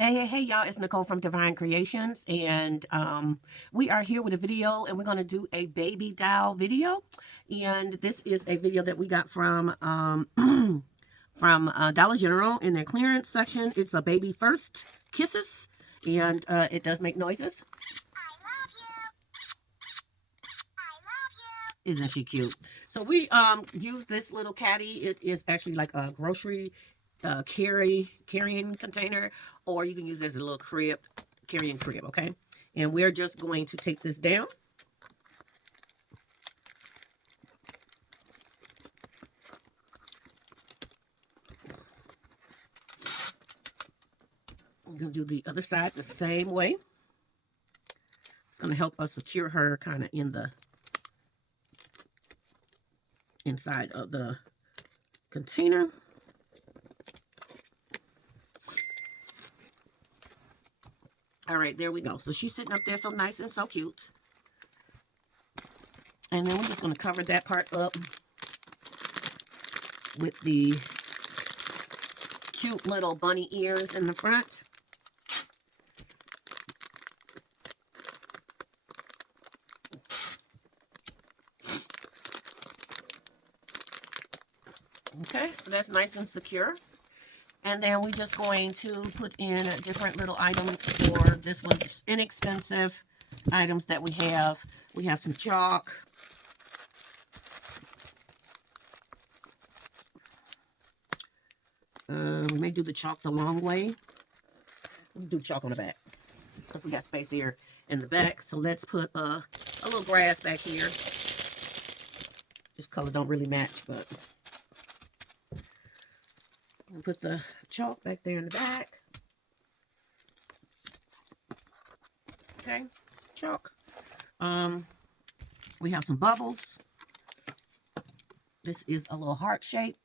Hey, y'all, it's Nicole from Divine Creations, and we are here with a video, and we're going to do a baby doll video. And this is a video that we got from from Dollar General in their clearance section. It's a baby first kisses, and it does make noises. Isn't she cute? So we use this little caddy. It is actually like a grocery carrying container, or you can use it as a little crib, carrying crib, okay? And we're just going to take this down. We're going to do the other side the same way. It's going to help us secure her kind of in the inside of the container. All right, there we go. So she's sitting up there so nice and so cute. And then we're just going to cover that part up with the cute little bunny ears in the front. Okay, so that's nice and secure. And then we're just going to put in different little items for this one. Just inexpensive items that we have. We have some chalk. We may do the chalk the long way. We'll do chalk on the back because we got space here in the back. So let's put a little grass back here. This color don't really match, but we'll put the chalk back there in the back. Okay, chalk. We have some bubbles. This is a little heart shape.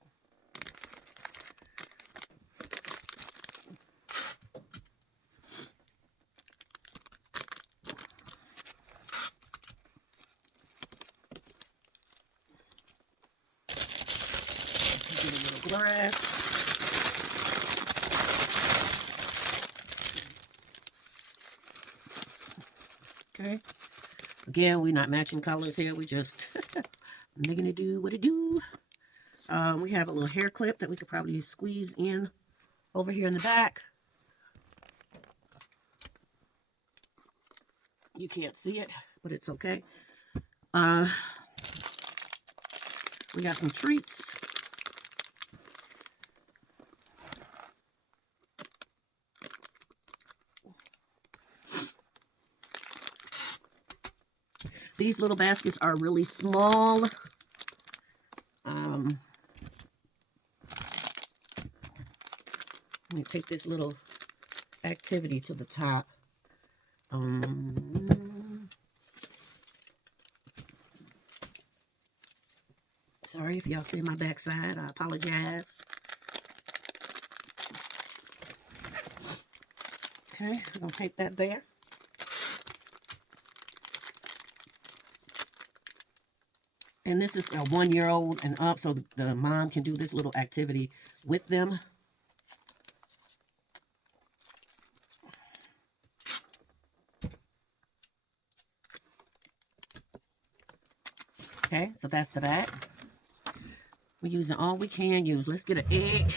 Do a little grass. Okay. Again, we're not matching colors here. We just making it do what it do. We have a little hair clip that we could probably squeeze in over here in the back. You can't see it, but it's okay. We got some treats. These little baskets are really small. Let me take this little activity to the top. Sorry if y'all see my backside. I apologize. Okay, I'm going to take that there. And this is a 1-year-old and up, so the mom can do this little activity with them. Okay, so that's the back. We're using all we can use. Let's get an egg.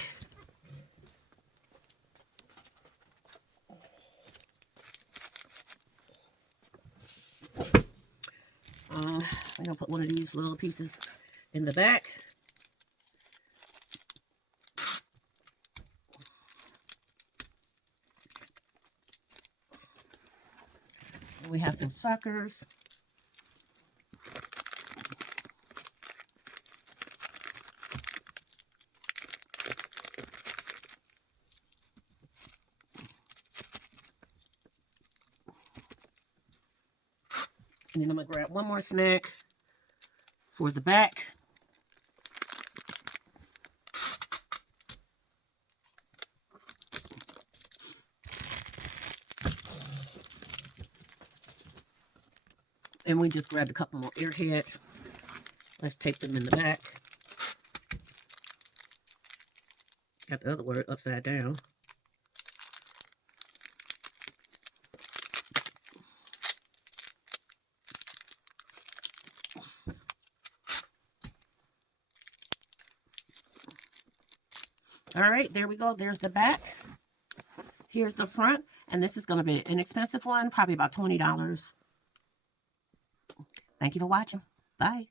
I'm going to put one of these little pieces in the back. We have some suckers. And then I'm going to grab one more snack for the back. And we just grabbed a couple more airheads. Let's take them in the back. Got the other word upside down. All right, there we go. There's the back. Here's the front. And this is going to be an expensive one, probably about $20. Thank you for watching. Bye.